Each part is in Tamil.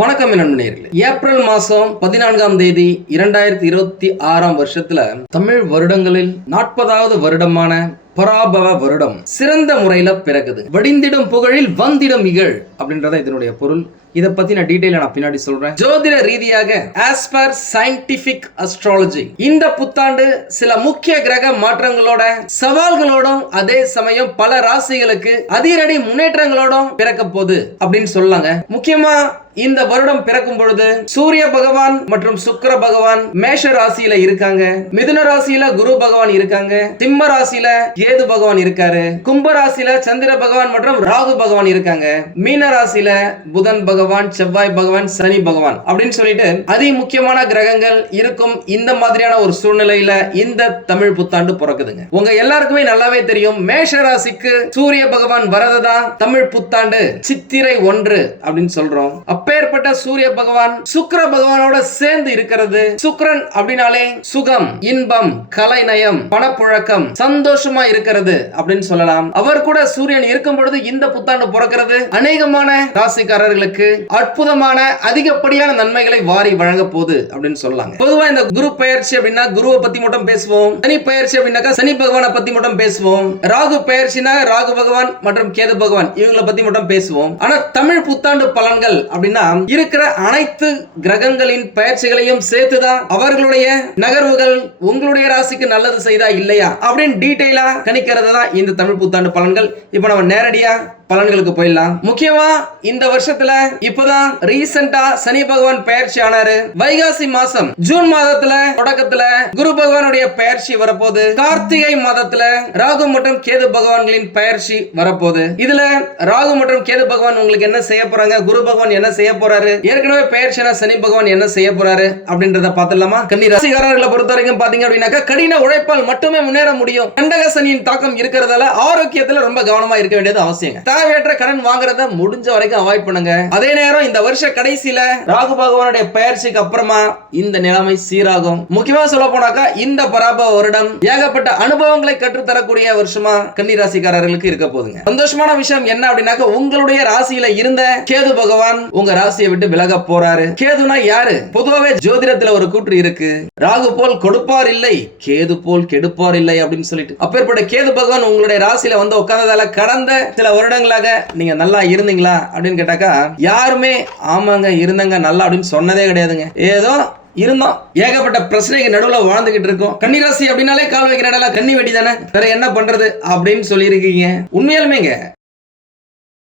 வணக்கம் நண்பர்களே. ஏப்ரல் மாசம் 14ஆம் தேதி 2026 வருஷத்துல தமிழ் வருடங்களில் 40வது வருடமான பராபவ வருடம் சிறந்த முறையில பிறகுது. வடிந்திடும் புகழில் வந்திடும் இகழ் அப்படின்றத இதனுடைய பொருள். இத பத்தி நான் டீடைலா நான் பின்னாடி சொல்றேன். ஜோதிட ரீதியாக ஆஸ் பர் சயின்டிபிக் அஸ்ட்ராலஜி இந்த புத்தாண்டு சில முக்கிய கிரக மாற்றங்களோட சவால்களோடும் அதே சமயம் பல ராசிகளுக்கு அதிரடி முன்னேற்றங்களோடும் பிறக்க போகுது அப்படின்னு சொல்லாங்க. முக்கியமா இந்த வருடம் பிறக்கும் பொழுது சூரிய பகவான் மற்றும் சுக்கிர பகவான் மேஷ ராசியில இருக்காங்க, மிதுன ராசியில குரு பகவான் இருக்காங்க, சிம்ம ராசியில கேது பகவான் இருக்காரு, கும்ப ராசியில சந்திர பகவான் மற்றும் ராகு பகவான் இருக்காங்க, மீன ராசியில புதன் பகவான், செவ்வாய் பகவான், சனி பகவான் அப்படின்னு சொல்லிட்டு அதி முக்கியமான கிரகங்கள் இருக்கும். இந்த மாதிரியான ஒரு சூழ்நிலையில இந்த தமிழ் புத்தாண்டு பிறக்குதுங்க. உங்க எல்லாருக்குமே நல்லாவே தெரியும், மேஷ ராசிக்கு சூரிய பகவான் வரதுதான் தமிழ் புத்தாண்டு சித்திரை 1 அப்படின்னு சொல்றோம். அப்பேற்பட்ட சூரிய பகவான் சுக்கிர பகவானோட சேர்ந்து இருக்கிறது. சுக்கிரன் அப்படினாலே சுகம், இன்பம், கலைநயம், பணப்புழக்கம், சந்தோஷமா இருக்கிறது அப்படின்னு சொல்லலாம். அவர் கூட சூரியன் இருக்கும் பொழுது இந்த புத்தாண்டு பிறக்கிறது அநேகமான ராசிக்காரர்களுக்கு அற்புதமான அதிகப்படியான நன்மைகளை வாரி வழங்க போகுது அப்படின்னு சொல்லலாம். பொதுவா இந்த குரு பெயர்ச்சி அப்படின்னா குருவை பத்தி மட்டும் பேசுவோம். சனி பெயர்ச்சி அப்படின்னாக்கா சனி பகவானை பத்தி மட்டும் பேசுவோம். ராகு பெயர்ச்சினா ராகு பகவான் மற்றும் கேது பகவான் இவங்களை பத்தி மட்டும் பேசுவோம். ஆனா தமிழ் புத்தாண்டு பலன்கள் அப்படின்னா இருக்கிற அனைத்து கிரகங்களின் பயிற்சிகளையும் சேர்த்துதான் அவர்களுடைய நகர்வுகள் உங்களுடைய ராசிக்கு நல்லது செய்தா இல்லையா அப்படின்னு டீடைலா கணிக்கிறது தான் இந்த தமிழ் புத்தாண்டு பலன்கள். இப்ப நம்ம நேரடியா பலன்களுக்கு போயிடலாம். முக்கியமா இந்த வருஷத்துல இப்பதான் ரீசெண்டா சனி பகவான் பெயர்ச்சி ஆனாரு. வைகாசி மாசம் ஜூன் மாதத்துல தொடக்கத்துல குரு பகவானுடைய பெயர்ச்சி வரப்போகுது. கார்த்திகை மாதத்துல ராகு மற்றும் கேது பகவான்களின் பெயர்ச்சி வரப்போகுது. இதுல ராகு மற்றும் கேது பகவான் உங்களுக்கு என்ன செய்ய போறாங்க, குரு பகவான் என்ன செய்ய போறாரு, ஏற்கனவே பெயர்ச்சியான சனி பகவான் என்ன செய்ய போறாரு அப்படின்றத பார்த்தலாமா. கன்னி ராசிக்காரர்களை பொறுத்த வரைக்கும் பாத்தீங்க அப்படின்னாக்கா கடின உழைப்பால் மட்டுமே முன்னேற முடியும். கண்டக சனியின் தாக்கம் இருக்கிறதால ஆரோக்கியத்துல ரொம்ப கவனமா இருக்க வேண்டியது அவசியம். தேவையற்ற கடன் வாங்குறத முடிஞ்ச வரைக்கும் அவாய்ட் பண்ணுங்க. அதே நேரம் இந்த வருஷ கடைசியில ராகு பகவானுடைய பெயர்ச்சிக்கு அப்புறமா இந்த நிலைமை சீராகும். முக்கியமா சொல்ல போனாக்கா இந்த பராபவ வருடம் ஏகப்பட்ட அனுபவங்களை கற்றுத்தரக்கூடிய வருஷமா கன்னி ராசிக்காரர்களுக்கு இருக்க போகுதுங்க. சந்தோஷமான விஷயம் என்ன அப்படின்னாக்கா உங்களுடைய ராசியில இருந்த கேது பகவான் உங்க ராசியை விட்டு விலக போறாரு. கேதுனா யாரு? பொதுவாவே ஜோதிடத்துல ஒரு கூற்று இருக்கு, ராகு போல் கொடுப்பார் இல்லை, கேது போல் கெடுப்பார் இல்லை அப்படின்னு சொல்லிட்டு. அப்பேற்பட்ட கேது பகவான் உங்களுடைய ராசியில வந்து உட்கார்ந்ததால கடந்த சில வருடங்களாக நீங்க நல்லா இருந்தீங்களா அப்படின்னு கேட்டாக்கா யாருமே ஆமாங்க இருந்தங்க நல்லா அப்படின்னு சொன்னதே கிடையாதுங்க. ஏதோ இருந்தோம், ஏகப்பட்ட பிரச்சனைக்கு நடுவுல வாழ்ந்துகிட்டு இருக்கோம். கன்னிராசி அப்படின்னாலே கால் வைக்கிற இடம் கன்னி வெட்டி தானே, வேற என்ன பண்றது அப்படின்னு சொல்லி இருக்கீங்க. உண்மையாலுமேங்க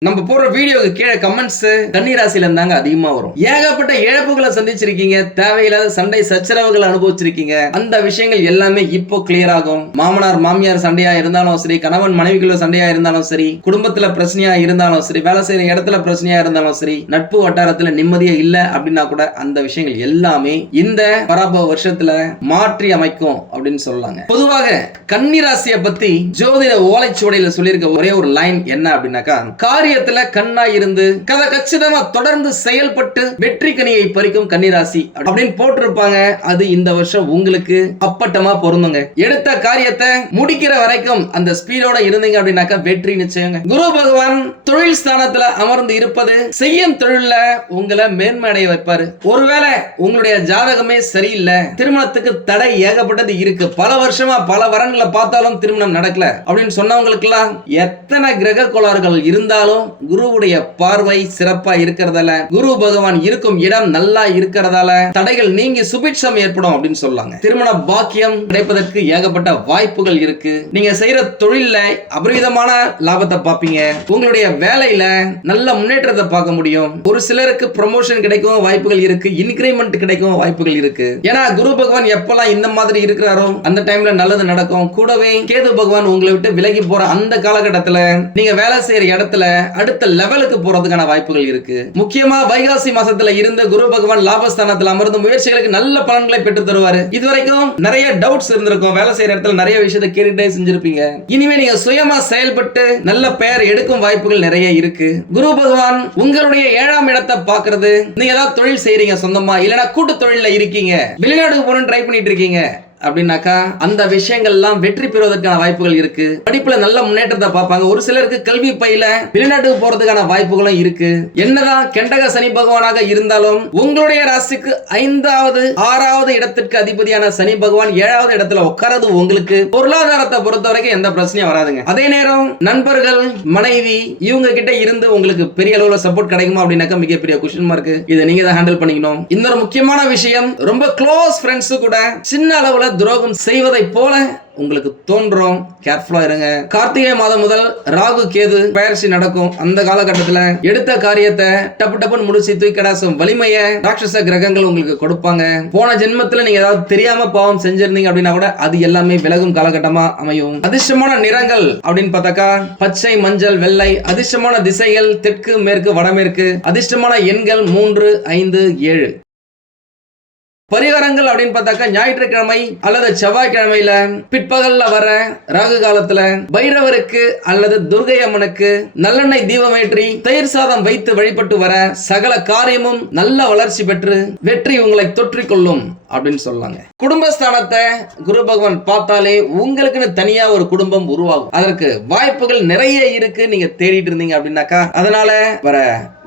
நம்ம போற வீடியோக்கு கீழே கமெண்ட்ஸ் கன்னி ராசியில இருந்தாங்க அதிகமா வரும். ஏகப்பட்ட இழப்புகளை சந்திச்சிருக்கீங்க, தேவையில்லாத சண்டை சச்சரவுகளை அனுபவிச்சிருக்கீங்க. அந்த விஷயங்கள் எல்லாமே இப்போ கிளியர் ஆகும். மாமனார் மாமியார் சண்டையா இருந்தாலும் சரி, கணவன் மனைவிக்குள்ள சண்டையா இருந்தாலும் சரி, குடும்பத்துல பிரச்சனையா இருந்தாலும் சரி, வேலை செய்யற இடத்துல பிரச்சனையா இருந்தாலும் சரி, நட்பு வட்டாரத்துல நிம்மதியா இல்ல அப்படின்னா கூட அந்த விஷயங்கள் எல்லாமே இந்த பராபவ வருஷத்துல மாற்றி அமைக்கும் அப்படின்னு சொல்லலாங்க. பொதுவாக கன்னி ராசியை பத்தி ஜோதிட ஓலைச்சுவடியில சொல்லியிருக்க ஒரே ஒரு லைன் என்ன அப்படின்னாக்கா, காரியத்துல கண்ணா இருந்து கதை கச்சிதமா தொடர்ந்து செயல்பட்டு வெற்றி கனியை பறிக்கும் கன்னிராசி அப்படின்னு போட்டிருப்பாங்க. அது இந்த வருஷம் உங்களுக்கு அப்பட்டமா பொருந்துங்க. எடுத்த காரியத்தை முடிக்கிற வரைக்கும் அந்த ஸ்பீடோட இருந்தீங்க அப்படின்னாக்கா வெற்றி நிச்சயங்க. குரு பகவான் தொழில் ஸ்தானத்துல அமர்ந்து இருப்பது செய்யும் தொழில உங்களை மேன்மையடைய வைப்பாரு. ஒருவேளை உங்களுடைய ஜாதகமே சரியில்லை, திருமணத்துக்கு தடை ஏகப்பட்டது இருக்கு, பல வருஷமா பல வரன்களை பார்த்தாலும் திருமணம் நடக்கல அப்படின்னு சொன்னவங்களுக்கு எல்லாம் எத்தனை கிரக கோளாறுகள் இருந்தாலும் குருவுடைய பார்வை சிறப்பா இருக்கிறதால, குரு பகவான் இருக்கும் இடம் நல்லா இருக்கிறதால தடைகள் நீங்கி சுபிட்சம் ஏற்படும் அப்படின்னு சொல்லாங்க. திருமண பாக்கியம் கிடைப்பதற்கு ஏகப்பட்ட வாய்ப்புகள் இருக்கு. நீங்க செய்யற தொழில்ல அபரிதமான லாபத்தை பார்ப்பீங்க. உங்களுடைய வேலையில நல்ல முன்னேற்றத்தை பார்க்க முடியும். ஒரு சிலருக்கு ப்ரமோஷன் கிடைக்கும் வாய்ப்புகள் இருக்கு, இன்கிரிமெண்ட் கிடைக்கும் வாய்ப்புகள் இருக்கு. ஏன்னா குரு பகவான் எப்பெல்லாம் இந்த மாதிரி இருக்கிறாரோ அந்த டைம்ல நல்லது நடக்கும். கூடவே கேது பகவான் உங்களை விட்டு விலகி போற அந்த காலகட்டத்துல நீங்க வேலை செய்யற இடத்துல அடுத்த லெவலுக்கு போறதுக்கான வாய்ப்புகள் இருக்கு. முக்கியமா வைகாசி மாசத்துல இருந்து குரு பகவான் லாபஸ்தானத்துல அமர்ந்து முயற்சிகளுக்கு நல்ல பலன்களை பெற்று தருவாரு. இதுவரைக்கும் நிறைய டவுட்ஸ் இருந்திருக்கும், வேலை செய்யற இடத்துல நிறைய விஷயத்தை கேட்டுட்டே செஞ்சிருப்பீங்க. இனிமே நீங்க சுயமா செயல்பட்டு நல்ல பெயர் எடுக்கும் வாய்ப்புகள் நிறைய இருக்கு. குரு பகவான் உங்களுடைய 7ஆம் இடத்தை பாக்குறது, நீங்க ஏதாவது தொழில் செய்யறீங்க சொந்தமா, இல்லனா கூட்டு தொழில இருக்கீங்க, வெளிநாட்டுக்கு போகணும்னு ட்ரை பண்ணிட்டு இருக்கீங்க, அப்படின்னாக்கா அந்த விஷயங்கள்லாம் வெற்றி பெறுவதற்கான வாய்ப்புகள் இருக்கு. படிப்புல நல்ல முன்னேற்றத்தை பார்ப்பாங்க. ஒரு சிலருக்கு கல்வி பயில வெளிநாட்டுக்கு போறதுக்கான வாய்ப்புகளும் இருக்கு. என்னதான் கெண்டக சனி பகவானாக இருந்தாலும் உங்களுடைய ராசிக்கு 5வது 6வது இடத்திற்கு அதிபதியான சனி பகவான் 7வது இடத்துல உட்காரது உங்களுக்கு பொருளாதாரத்தை பொறுத்த வரைக்கும் எந்த பிரச்சனையும் வராதுங்க. அதே நேரம் நண்பர்கள், மனைவி இவங்க கிட்ட இருந்து உங்களுக்கு பெரிய அளவுல சப்போர்ட் கிடைக்குமா அப்படின்னாக்கா மிகப்பெரிய கொஸ்டின் மார்க். இதை நீங்க தான் ஹேண்டில் பண்ணிக்கணும். இன்னொரு முக்கியமான விஷயம், ரொம்ப க்ளோஸ் ஃப்ரெண்ட்ஸ் கூட சின்ன அளவுல துரோகம் செய்வதை போல உங்களுக்கு தோன்றும். கேர்ஃபுல்லா இருங்க. கார்த்திகை மாதம் முதல் ராகு கேது பயிற்சி நடக்கும். அந்த காலகட்டத்தில் எடுத்த காரியத்தை டப்பு டப்புன்னு முடிச்சு தூக்கடாசும் வலிமையை ராட்சச கிரகங்கள் உங்களுக்கு கொடுப்பாங்க. போன ஜென்மத்துல நீங்க ஏதாவது தெரியாம பாவம் செஞ்சிருந்தீங்க அப்படின்னா கூட அது எல்லாமே விலகும் காலகட்டமா அமையும். அதிர்ஷ்டமான நிறங்கள் அப்படின்னு பார்த்தாக்கா பச்சை, மஞ்சள், வெள்ளை. அதிர்ஷ்டமான திசைகள் தெற்கு, மேற்கு, வடமேற்கு. அதிர்ஷ்டமான எண்கள் 3, 5, 7. பரிகாரங்கள் அப்படின்னு பார்த்தாக்கா ஞாயிற்றுக்கிழமை அல்லது செவ்வாய்க்கிழமையில பிற்பகல்ல வர ராகு காலத்துல பைரவருக்கு அல்லது துர்கை அம்மனுக்கு நல்லெண்ணெய் தீபமேற்றி தயிர் சாதம் வைத்து வழிபட்டு வர சகல காரியமும் நல்ல வளர்ச்சி பெற்று வெற்றி உங்களை தொற்றிக்கொள்ளும் அப்படின்னு சொல்லாங்க. குடும்பஸ்தானத்தை குரு பகவான் பார்த்தாலே உங்களுக்குன்னு தனியா ஒரு குடும்பம் உருவாகும். அதற்கு வாய்ப்புகள் நிறைய இருக்கு. நீங்க தேடிட்டு இருந்தீங்க அப்படின்னாக்கா அதனால வர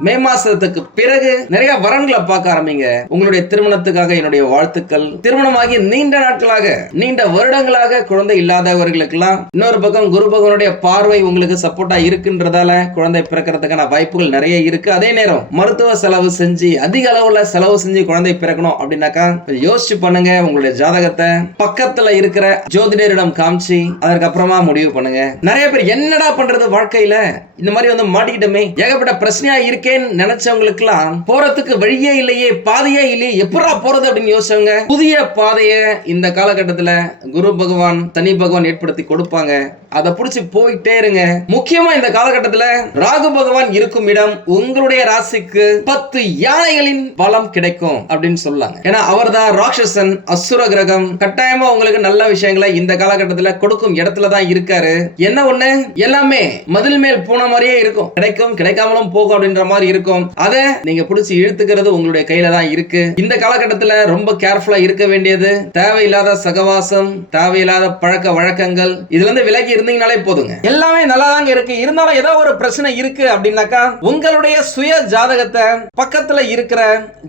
மே மாசத்துக்கு பிறகு நிறைய வரன்களை பார்க்க ஆரம்பிங்க. உங்களுடைய திருமணத்துக்காக என்னுடைய வாழ்த்துக்கள். திருமணமாகி நீண்ட நாட்களாக, நீண்ட வருடங்களாக குழந்தை இல்லாதவர்களுக்கெல்லாம் இன்னொரு பக்கம் குரு பகவானுடைய பார்வை உங்களுக்கு சப்போர்ட்டா இருக்குன்றதால குழந்தை பிறக்கிறதுக்கான வாய்ப்புகள் நிறைய இருக்கு. அதே நேரம் மருத்துவ செலவு செஞ்சு அதிக அளவுல செலவு செஞ்சு குழந்தை பிறக்கணும் அப்படின்னாக்கா யோசிச்சு பண்ணுங்க. உங்களுடைய ஜாதகத்தை பக்கத்துல இருக்கிற ஜோதிடரிடம் காமிச்சு அதற்கப்புறமா முடிவு பண்ணுங்க. நிறைய பேர் என்னடா பண்றது வாழ்க்கையில இந்த மாதிரி வந்து மாட்டிக்கிட்டமே, ஏகப்பட்ட பிரச்சனையா இருக்கேன்னு நினைச்சவங்களுக்கு எல்லாம் போறதுக்கு வழியே இல்லையே, பாதையே இல்லையே, எப்படா போறது அப்படின்னு யோசிச்சவங்க புதிய பாதையை இந்த காலகட்டத்துல குரு பகவான், சனி பகவான் ஏற்படுத்தி கொடுப்பாங்க. அதை புடிச்சு போயிட்டே இருங்க. முக்கியமா இந்த காலகட்டத்துல ராகு பகவான் இருக்கும் இடம் உங்களுடைய ராசிக்கு 10 யானைகளின் பலம் கிடைக்கும் அப்படின்னு சொல்லாங்க. ஏன்னா அவர் தான் ராட்சசன், அசுர கிரகம். கட்டாயமா உங்களுக்கு நல்ல விஷயங்களை இந்த காலகட்டத்தில் கொடுக்கும் இடத்துல தான் இருக்காரு. என்ன ஒண்ணு, எல்லாமே மதில் மேல் போன மாதிரியே இருக்கும். கிடைக்கும், கிடைக்காமலும் போகும் அப்படின்ற மாதிரி இருக்கும். அதை நீங்க பிடிச்சி இழுத்துக்கிறது உங்களுடைய கையில தான் இருக்கு. இந்த காலகட்டத்தில் ரொம்ப கேர்ஃபுல்லா இருக்க வேண்டியது, தேவையில்லாத சகவாசம், தேவையில்லாத பழக்க வழக்கங்கள், இதுல இருந்து விலகி இருந்தீங்கனாலே போதுங்க. எல்லாமே நல்லா தாங்க இருக்கு. இருந்தாலும் ஏதோ ஒரு பிரச்சனை இருக்கு அப்படின்னாக்கா உங்களுடைய சுய ஜாதகத்தை பக்கத்துல இருக்கிற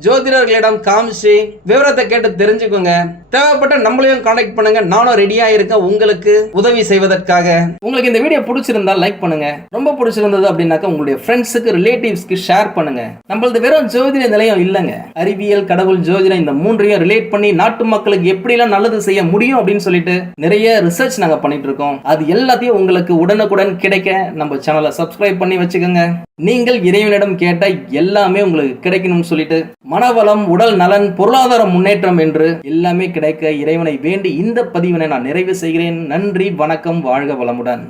ஜோதிடர்களிடம் காமிச்சு விவரத்தை கேட்டு தெரிஞ்சுக்கோங்க. தேவைப்பட்ட நம்மளையும் கான்டாக்ட் பண்ணுங்க. நானும் ரெடியா இருக்கேன் உங்களுக்கு உதவி செய்வதற்காக. உங்களுக்கு இந்த வீடியோ பிடிச்சிருந்தா லைக் பண்ணுங்க. ரொம்ப பிடிச்சிருந்தது அப்படின்னாக்கா உங்களுடைய ஃப்ரெண்ட்ஸுக்கு, ரிலேட்டிவ்ஸ்க்கு ஷேர் பண்ணுங்க. நம்மளது வெறும் ஜோதிட நிலையம் இல்லைங்க. அறிவியல், கடவுள், ஜோதிடம் இந்த மூன்றையும் ரிலேட் பண்ணி நாட்டு மக்களுக்கு எப்படிலாம் நல்லது செய்ய முடியும் அப்படின்னு சொல்லிட்டு நிறைய ரிசர்ச் நாங்க பண்ணிட்டு இருக்கோம். அது எல்லாத்தையும் உங்களுக்கு உடனுக்குடன் கிடைக்க நம்ம சேனலை சப்ஸ்கிரைப் பண்ணி வச்சுக்கோங்க. நீங்கள் இறைவனிடம் கேட்ட எல்லாமே உங்களுக்கு கிடைக்கணும்னு சொல்லிட்டு மனவளம், உடல் நலன், பொருளாதார முன்னேற்றம் என்று எல்லாமே கிடைக்க இறைவனை வேண்டி இந்த பதிவினை நான் நிறைவு செய்கிறேன். நன்றி, வணக்கம், வாழ்க வளமுடன்.